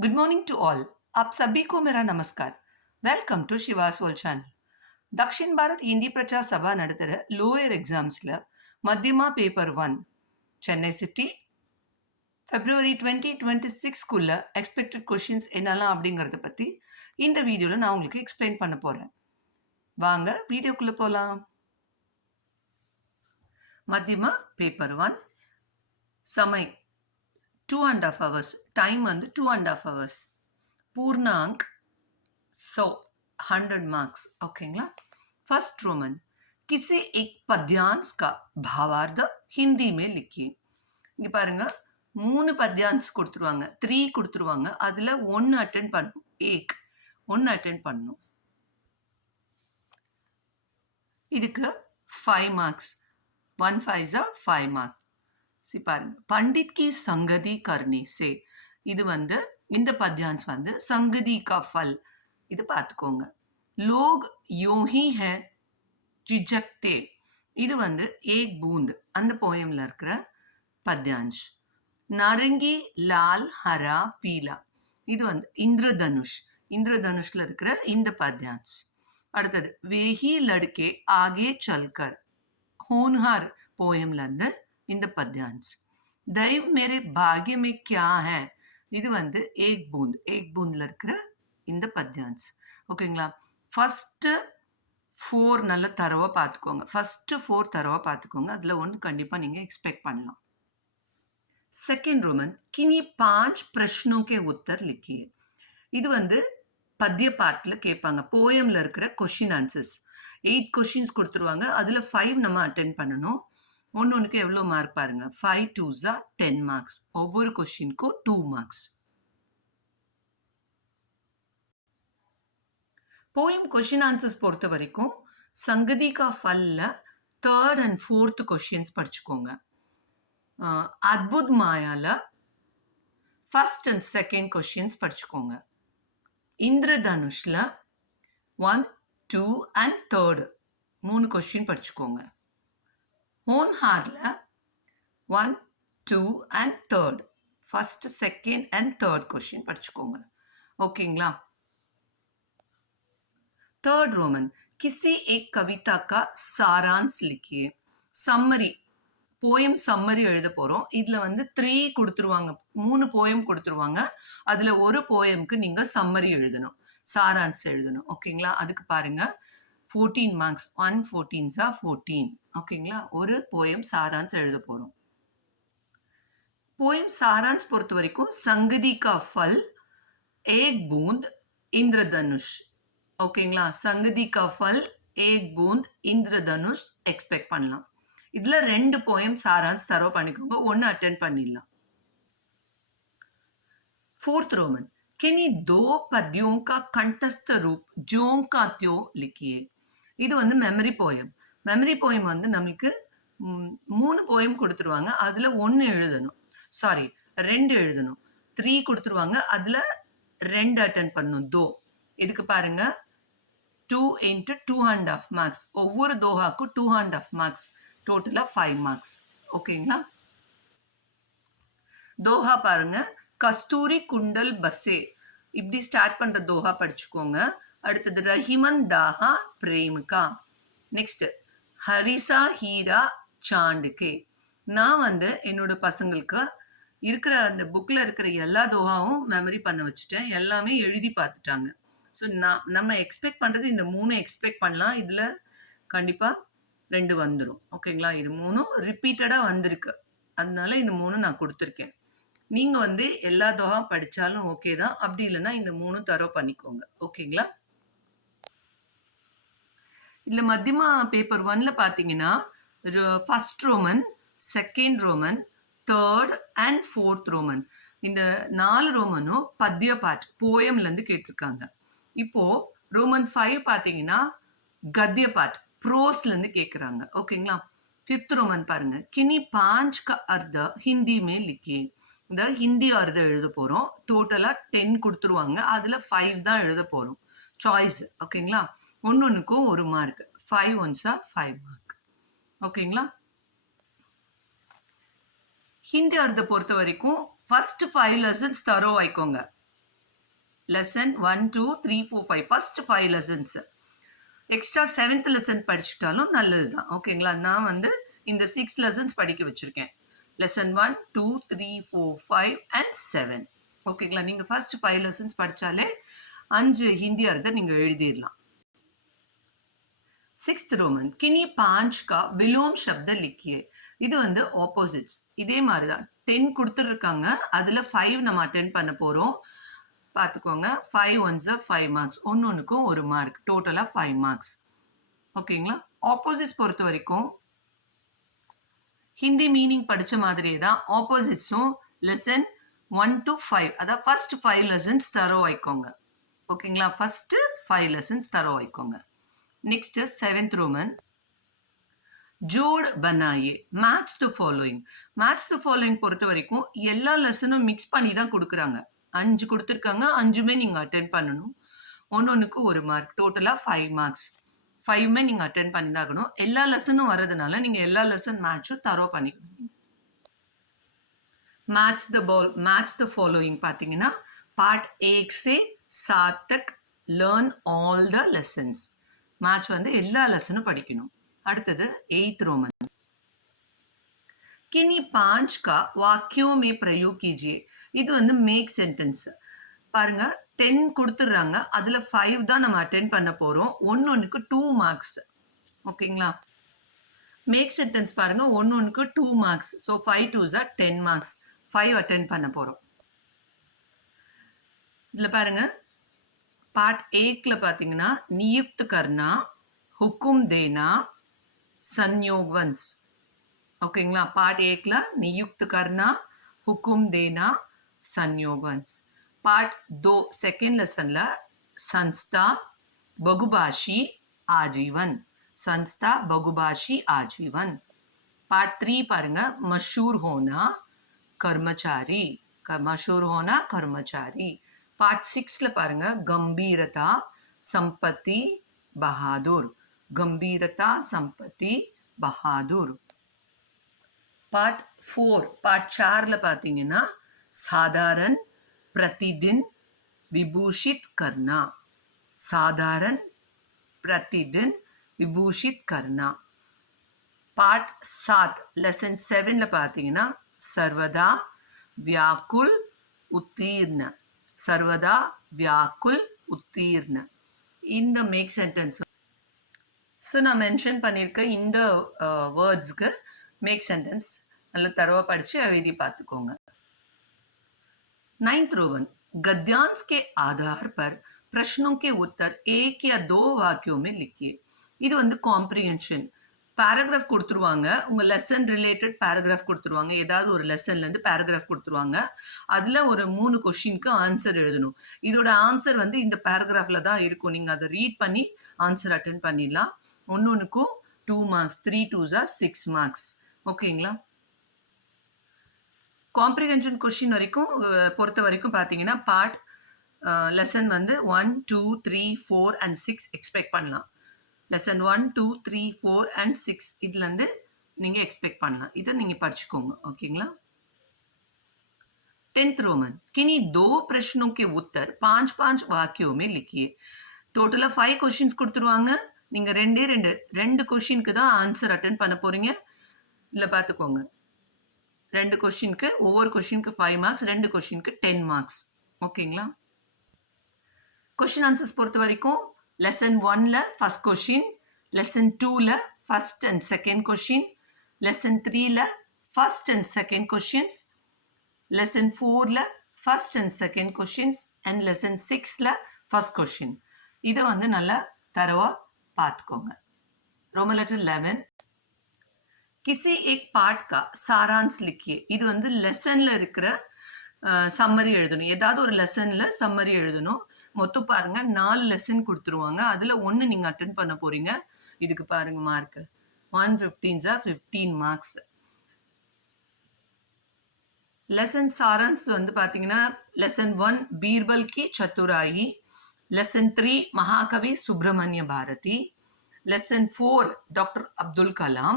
Good morning to all. आप सभी को मेरा नमस्कार। Welcome to Shivas world channel. Dakshin Bharat Hindi Prachar Sabha நடத்துற லோயர் எக்ஸாம்ஸ்ல Madhyama paper 1 Chennai city February 2026க்குள்ள எக்ஸ்பெக்டட் கொஷின்ஸ் என்னெல்லாம் அப்படிங்கறத பத்தி இந்த வீடியோல நான் உங்களுக்கு எக்ஸ்பிளைன் பண்ண போறேன். வாங்க வீடியோக்குள்ள போலாம். மத்தியமா பேப்பர் 1 समय 2.5 hours. டைம் வந்து 2.5 hours. पूर्णांक 100 100 मार्क्स. ओकेங்களா. फर्स्ट रोमन किसी एक पद्यांश का भावार्थ हिंदी में लिखिए. இங்க பாருங்க 3 பத்யான்ஸ் கொடுத்துருவாங்க, 3 கொடுத்துருவாங்க. அதுல 1 அட்டெண்ட் பண்ணணும். ஏக் 1 அட்டெண்ட் பண்ணணும். இதுக்கு 5 மார்க்ஸ். 1 5 5 மார்க்ஸ். சி பாருங்க, पंडित की संगति करने से, இது வந்து இந்த பத்யான்ஸ் வந்து संगति का फल. இது பார்த்துக்கோங்க. लोग यूं ही है झिझकते, இது வந்து एक बूंद அந்த போயம்ல இருக்கிற பத்யான்ஷ். नारंगी लाल हरा पीला, இது வந்து இந்திரதனுஷ். இந்திரதனுஷ்ல இருக்கிற இந்த பத்யான்ஷ். அடுத்தது वेही लड़के आगे चलकर, होनहार போயம்ல இருந்து இந்த பத்யான்ஷ். दैव मेरे भाग्य में क्या है, இது வந்து एक बूंद, एक बूंदல இருக்கிற இந்த பத்யான்ஸ். ஓகேங்களா. ஃபர்ஸ்ட் 4 நல்ல தரவா பார்த்துக்கோங்க. ஃபர்ஸ்ட் 4 தரவா பார்த்துக்கோங்க. அதுல ஒன்று கண்டிப்பா நீங்க எக்ஸ்பெக்ட் பண்ணலாம். செகண்ட் रोमन किन्हीं 5 प्रश्नों के उत्तर लिखिए. இது வந்து பத்திய பாட்டுல கேட்பாங்க. போயம்ல இருக்கிற கொஸ்டின் ஆன்சர்ஸ். 8 கொஸ்டின்ஸ் கொடுத்துருவாங்க. அதுல 5 நம்ம அட்டென்ட் பண்ணணும். ஒன்னொன்னுக்கு எவ்வளோ மார்க் பாருங்க. 5 2s 10 மார்க்ஸ். ஒவ்வொரு கொஸ்டினுக்கும் 2 மார்க்ஸ். போயம் கொஷின் ஆன்சர்ஸ் பொறுத்த வரைக்கும் சங்கதி கா ஃபல்ல 3rd and 4th கொஷின்ஸ் படிச்சுக்கோங்க. அத்புத் மாயால 1st and 2nd கொஷின்ஸ் படிச்சுக்கோங்க. இந்திரதனுஷ்ல 1 2 and 3rd 3 கொஷின் படிச்சுக்கோங்க. ஹோன்ஹார்ல 1 2 and 3rd 1st 2nd and 3rd question படிச்சுக்கோங்க. ஓகேங்களா. थर्ड रोमन किसी एक कविता का सारांश लिखिए. சம்மரி, போயம் சம்மரி எழுத போறோம். இதுல வந்து 3 கொடுத்துருவாங்க, 3 போயம் கொடுத்துருவாங்க. அதுல ஒரு போயம்க்கு நீங்க சம்மரி எழுதணும், சாரான்ஸ் எழுதணும். ஓகேங்களா. அதுக்கு பாருங்க 14 மார்க்ஸ். 1 14s 14. ஓகேங்களா. ஒரு போயம் சாரான்ஸ் எழுத போறோம். போயம் சாரான்ஸ் பொறுத்த வரைக்கும் சங்கதி கா ஃபல், ஏக் பூந்த், இந்திரதனுஷ். ஓகேங்களா. சங்கதி கா ஃபல், ஏக் பூந்த், இந்திரதனுஷ் எக்ஸ்பெக்ட் பண்ணலாம். இதுல 2 போயம் சாரான்ஸ் தரவு பண்ணிக்கோங்க. 1 அட்டென்ட் பண்ணிடலாம். फोर्थ रोमन किन्हीं 2 पद्यों का कंठस्थ रूप ज्यों का त्यों लिखिए. இது வந்து மெமரி போயம். மெமரி போயம் வந்து நம்மளுக்கு 3 போயம் கொடுத்துருவாங்க. அதுல 1 எழுதணும். சாரி 2 எழுதணும். 3 கொடுத்துருவாங்க. அதுல 2 அட்டென்ட் பண்ணணும். தோ இதுக்கு பாருங்க 2 into 2.5 மார்க்ஸ். ஒவ்வொரு தோஹாக்கும் 2.5 மார்க்ஸ். டோட்டலா 5 மார்க்ஸ். ஓகேங்களா. தோஹா பாருங்க. கஸ்தூரி குண்டல் பசே, இப்படி ஸ்டார்ட் பண்ற தோஹா படிச்சுக்கோங்க. அடுத்தது ரஹிமன் தாஹா பிரேமிகா. நெக்ஸ்ட் ஹரிசா ஹீரா சாண்டுகே. நான் வந்து என்னோட பசங்களுக்கு இருக்கிற அந்த புக்ல இருக்கிற எல்லா தோஹாவும் மெமரி பண்ண வச்சுட்டேன். எல்லாமே எழுதி பார்த்துட்டாங்க. ஸோ நம்ம எக்ஸ்பெக்ட் பண்ணுறது இந்த 3 எக்ஸ்பெக்ட் பண்ணலாம். இதில் கண்டிப்பாக 2 வந்துடும். ஓகேங்களா. இது 3 ரிப்பீட்டடாக வந்திருக்கு. அதனால இந்த 3 நான் கொடுத்துருக்கேன். நீங்கள் வந்து எல்லா தோஹா படித்தாலும் ஓகே தான். அப்படி இல்லைன்னா இந்த 3 தரவு பண்ணிக்கோங்க. ஓகேங்களா. இதில் மத்தியமா பேப்பர் 1ல பார்த்தீங்கன்னா first Roman, second Roman, 3rd and 4th Roman, இந்த 4 ரோமனும் பத்திய பாட் போயம்லேருந்து கேட்டிருக்காங்க. இப்போ ரோமன் 5 பார்த்தீங்கன்னா கத்திய பாட் ப்ரோஸ்லேருந்து கேட்குறாங்க. ஓகேங்களா. 5th ரோமன் பாருங்க. கினி 5 का अर्थ हिंदी में लिखिए. இந்த ஹிந்தி அர்த்தம் எழுத போகிறோம். டோட்டலாக 10 கொடுத்துருவாங்க. அதில் 5 தான் எழுத போகிறோம். சாய்ஸ். ஓகேங்களா. ஒன்னொன்றுக்கும் 1 மார்க். 5 1s 5 mark. ஓகேங்களா. ஹிந்தி அர்த்தம் பொறுத்த வரைக்கும் ஃபர்ஸ்ட் 5 லெசன்ஸ் தரோ ஆயிக்கோங்க. Lesson 1 2 3 4 5 first 5 lessons. Extra 7th lesson படிச்சுட்டாலும் நல்லது தான். ஓகேங்களா? நான் வந்து இந்த 6 லெசன்ஸ் படிக்க வச்சிருக்கேன். Lesson 1 2 3 4 5 and 7. ஓகேங்களா? நீங்க ஃபர்ஸ்ட் 5 லெசன்ஸ் படிச்சாலே 5 ஹிந்தி அர்த்தம் நீங்க எழுதிடலாம். 6th रोमन किन्हीं 5 का विलोम शब्द लिखिए. இது வந்து ஆப்போசிட்ஸ். இதே மாதிரி தான் 10 கொடுத்துருக்காங்க. அதில் 5 நம்ம அட்டென்ட் பண்ண போகிறோம். பார்த்துக்கோங்க. 5 ஒன்ஸ் 5 மார்க்ஸ். ஒன்றுக்கும் ஒரு மார்க். டோட்டலாக 5 மார்க்ஸ். ஓகேங்களா? ஆப்போசிட்ஸ் பொறுத்த வரைக்கும் ஹிந்தி மீனிங் படித்த மாதிரியே தான் ஆப்போசிட்ஸும் லெசன் 1 to 5 அதாவது ஃபர்ஸ்ட் 5 லெசன்ஸ் தரோ வைக்கோங்க. ஓகேங்களா? ஃபர்ஸ்ட் 5 லெசன்ஸ் தரோ வைக்கோங்க. नेक्स्ट 7th रोमन जोड़ बनाइए match the following. Match the following பொறுத்த வரைக்கும் எல்லா லெசனும் மிக்ஸ் பண்ணி தான் கொடுக்குறாங்க. 5 கொடுத்துருக்காங்க. 5மே நீங்கள் அட்டென்ட் பண்ணணும். ஒன்றுக்கு ஒரு மார்க். டோட்டலாக 5 மார்க்ஸ். 5மே நீங்கள் அட்டென்ட் பண்ணி தான் ஆகணும். எல்லா லெசனும் வரதுனால நீங்கள் எல்லா லெசன் மேட்சும் தரோ பண்ணிக்கணும். मैच द फॉलोइंग பார்த்தீங்கன்னா पार्ट 1 से 7 तक learn all the lessons. Match வந்து எல்லா லெசனும் படிக்கணும். அடுத்தது 8th रोमन किन्हीं 5 का वाक्यों में प्रयोग कीजिए. இது வந்து மேக் சென்டென்ஸ். பாருங்க 10 கொடுத்துறாங்க. அதுல 5 தான் நம்ம அட்டென்ட் பண்ண போறோம். ஒன்னுக்கு 2 மார்க்ஸ். ஓகேங்களா? மேக் சென்டென்ஸ் பாருங்க ஒன்னுக்கு 2 marks. So 5 2s are 10 marks. 5 attend பண்ண போறோம். இதுல பாருங்க पार्ट 1 பார்த்தீங்கன்னா नियुक्त करना, हुकुम देना, संयोग वंश. ஓகேங்களா? पार्ट 1 नियुक्त करना, हुकुम देना, संयोग वंश. पार्ट 2 सेकेंड लेसन संस्था, बहुभाषी, आजीवन. संस्था, बहुभाषी, आजीवन. पार्ट 3 பாருங்க मशहूर होना, कर्मचारी. मशहूर होना, कर्मचारी. पार्ट 6 பாருங்க गंभीरता, संपत्ति, बहादुर. गंभीरता, संपत्ति, बहादुर. पार्ट 4 பார்த்தீங்கன்னா साधारण, प्रतिदिन, विभूषित करना. साधारण, प्रतिदिन, विभूषित करना. पार्ट 7 लेसन 7 பார்த்தீங்கன்னா सर्वदा, व्याकुल, उत्तीर्ण. सर्वदा, व्याकुल, उत्तीर्ण. இந்த மேக் சென்டென்ஸ் ஸோ நான் மென்ஷன் பண்ணியிருக்க இந்த வேர்ட்ஸ்க்கு மேக் சென்டென்ஸ் நல்லா தரவா படித்து எழுதி பார்த்துக்கோங்க. 9th रोमन गद्यांश के आधार पर प्रश्नों के उत्तर एक या दो वाक्यों में लिखिए. இது வந்து காம்ப்ரிஹென்ஷன். பேராகிராஃப் கொடுத்துருவாங்க. உங்கள் லெசன் ரிலேட்டட் பேராகிராஃப் கொடுத்துருவாங்க. ஏதாவது ஒரு லெசன்லேருந்து பேராகிராஃப் கொடுத்துருவாங்க. அதில் ஒரு 3 கொஷினுக்கு ஆன்சர் எழுதணும். இதோட ஆன்சர் வந்து இந்த பேராகிராஃபில் தான் இருக்கும். நீங்கள் அதை ரீட் பண்ணி ஆன்சர் அட்டென்ட் பண்ணிடலாம். ஒன்றுக்கும் 2 மார்க்ஸ். 3 2s are 6 marks. ஓகேங்களா? காம்ப்ரிஹென்ஷன் கொஷின் வரைக்கும் பொறுத்த வரைக்கும் பார்த்தீங்கன்னா பார்ட் லெசன் வந்து 1 2 3 4 and 6 எக்ஸ்பெக்ட் பண்ணலாம். லெசன் 1 2 3 4 and 6 இதுலேருந்து நீங்கள் எக்ஸ்பெக்ட் பண்ணலாம். இதை நீங்கள் படிச்சுக்கோங்க. ஓகேங்களா? 10th रोमन किन्हीं 2 प्रश्नों के उत्तर 5-5 वाक्यों में लिखिए. டோட்டலாக 5 கொஷின்ஸ் கொடுத்துருவாங்க. நீங்கள் ரெண்டு கொஷினுக்கு தான் ஆன்சர் அட்டென்ட் பண்ண போகிறீங்க. இதில் பார்த்துக்கோங்க. 2 கொஷினுக்கு ஒவ்வொரு கொஷினுக்கு 5 மார்க்ஸ், 2 கொஷினுக்கு 10 மார்க்ஸ். ஓகேங்களா? கொஷின் ஆன்சர்ஸ் பொறுத்த வரைக்கும் லெசன் 1ல ஃபர்ஸ்ட் கொஷின், லெசன் 2ல first and second question, lesson 3ல first and second questions, lesson 4ல first and second questions and lesson 6ல ஃபர்ஸ்ட் கொஷின். இதை வந்து நல்லா தரவா பார்த்துக்கோங்க. रोमन लेटर 11 किसी एक पार्ट का सारांश लिखिए. இது வந்து லெசன்ல இருக்கிற சம்மரி எழுதணும். ஏதாவது ஒரு லெசன்ல சம்மரி எழுதணும். மொத்தம் பாருங்க 4 லெசன் கொடுத்துருவாங்க. அதில் 1 நீங்கள் அட்டென்ட் பண்ண போறீங்க. இதுக்கு பாருங்க mark 115s are 15 marks. Lesson சாரான்ஸ் வந்து பார்த்தீங்கன்னா லெசன் 1 बीरबल की चतुराई, लेसन 3 महाकवि Subramanya Bharti, lesson 4 doctor Abdul Kalam,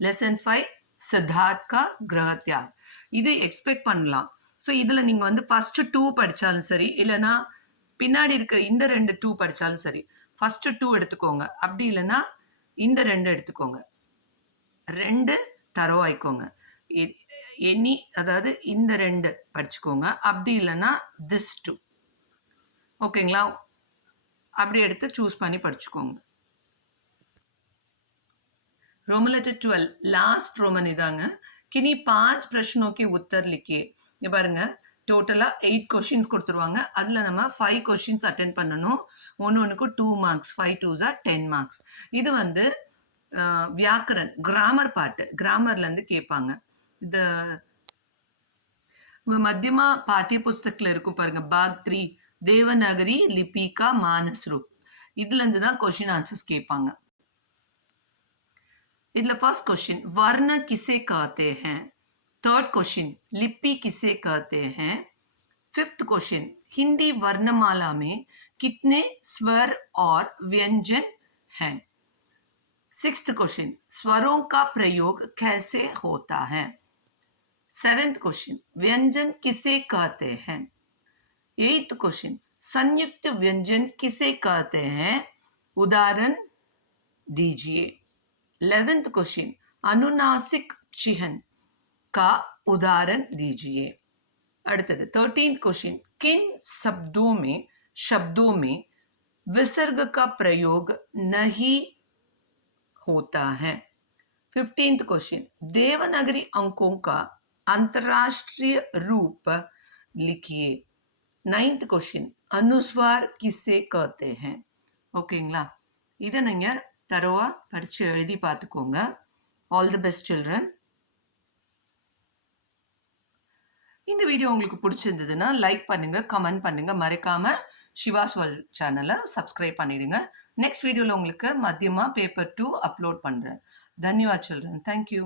lesson 5 Siddharth का ग्रह त्याग. இது எக்ஸ்பெக்ட் பண்ணலாம். ஸோ இதில் நீங்கள் வந்து ஃபஸ்ட்டு 2 படித்தாலும் சரி, இல்லைனா பின்னாடி இருக்க இந்த 2 2 படிச்சாலும் சரி. ஃபர்ஸ்ட் 2 எடுத்துக்கோங்க. அப்படி இல்லைன்னா இந்த 2 எடுத்துக்கோங்க. 2 தரோ ஆயிக்கோங்க. எனி அதாவது இந்த 2 படிச்சுக்கோங்க. அப்படி இல்லைன்னா திஸ் 2. ஓகேங்களா? அப்படி எடுத்து சூஸ் பண்ணி படிச்சுக்கோங்க. रोमन लेटर 12 लास्ट रोमन इदांगा किन्हीं 5 प्रश्नों के उत्तर लिखिए ये பாருங்க டோட்டலா 8 क्वेश्चंस கொடுத்துருவாங்க அதுல நம்ம 5 क्वेश्चंस அட்டெண்ட் பண்ணனும் ஒவ்வொன்றுக்கு 2 மார்க்ஸ் 5 2s are 10 மார்க்ஸ் இது வந்து வியாக்கரண் கிராமர் பார்ட் கிராமர்ல இருந்து கேட்பாங்க இது மத்தியமா பாठ्य புத்தகத்துல இருக்கும் பாருங்க பாக் 3 தேவநாகரி லிபி का मानस रूप இதுல இருந்து தான் क्वेश्चन आंसर्स கேட்பாங்க इधर फर्स्ट क्वेश्चन वर्ण किसे कहते हैं थर्ड क्वेश्चन लिपि किसे कहते हैं फिफ्थ क्वेश्चन हिंदी वर्णमाला में कितने स्वर और व्यंजन हैं सिक्स्थ क्वेश्चन स्वरों का प्रयोग कैसे होता है सेवेंथ क्वेश्चन व्यंजन किसे कहते हैं एट्थ क्वेश्चन संयुक्त व्यंजन किसे कहते हैं उदाहरण दीजिए 11th क्वेश्चन अनुनासिक चिह्न का उदाहरण दीजिए 13th क्वेश्चन किन शब्दों में विसर्ग का प्रयोग नहीं होता है 15th क्वेश्चन देवनागरी अंकों का अंतरराष्ट्रीय रूप लिखिए 9th क्वेश्चन अनुस्वार किसे कहते हैं ओकेங்களா இத நீங்க தரோவா படிச்சு எழுதி பார்த்துக்கோங்க ஆல் தி பெஸ்ட் children இந்த வீடியோ உங்களுக்கு பிடிச்சிருந்ததுன்னா லைக் பண்ணுங்க கமெண்ட் பண்ணுங்க மறக்காம சிவாஸ் வேர்ல்ட் சேனலை சப்ஸ்கிரைப் பண்ணிடுங்க நெக்ஸ்ட் வீடியோல உங்களுக்கு மத்தியமா பேப்பர் 2 அப்லோட் பண்றேன் धन्यवाद children thank you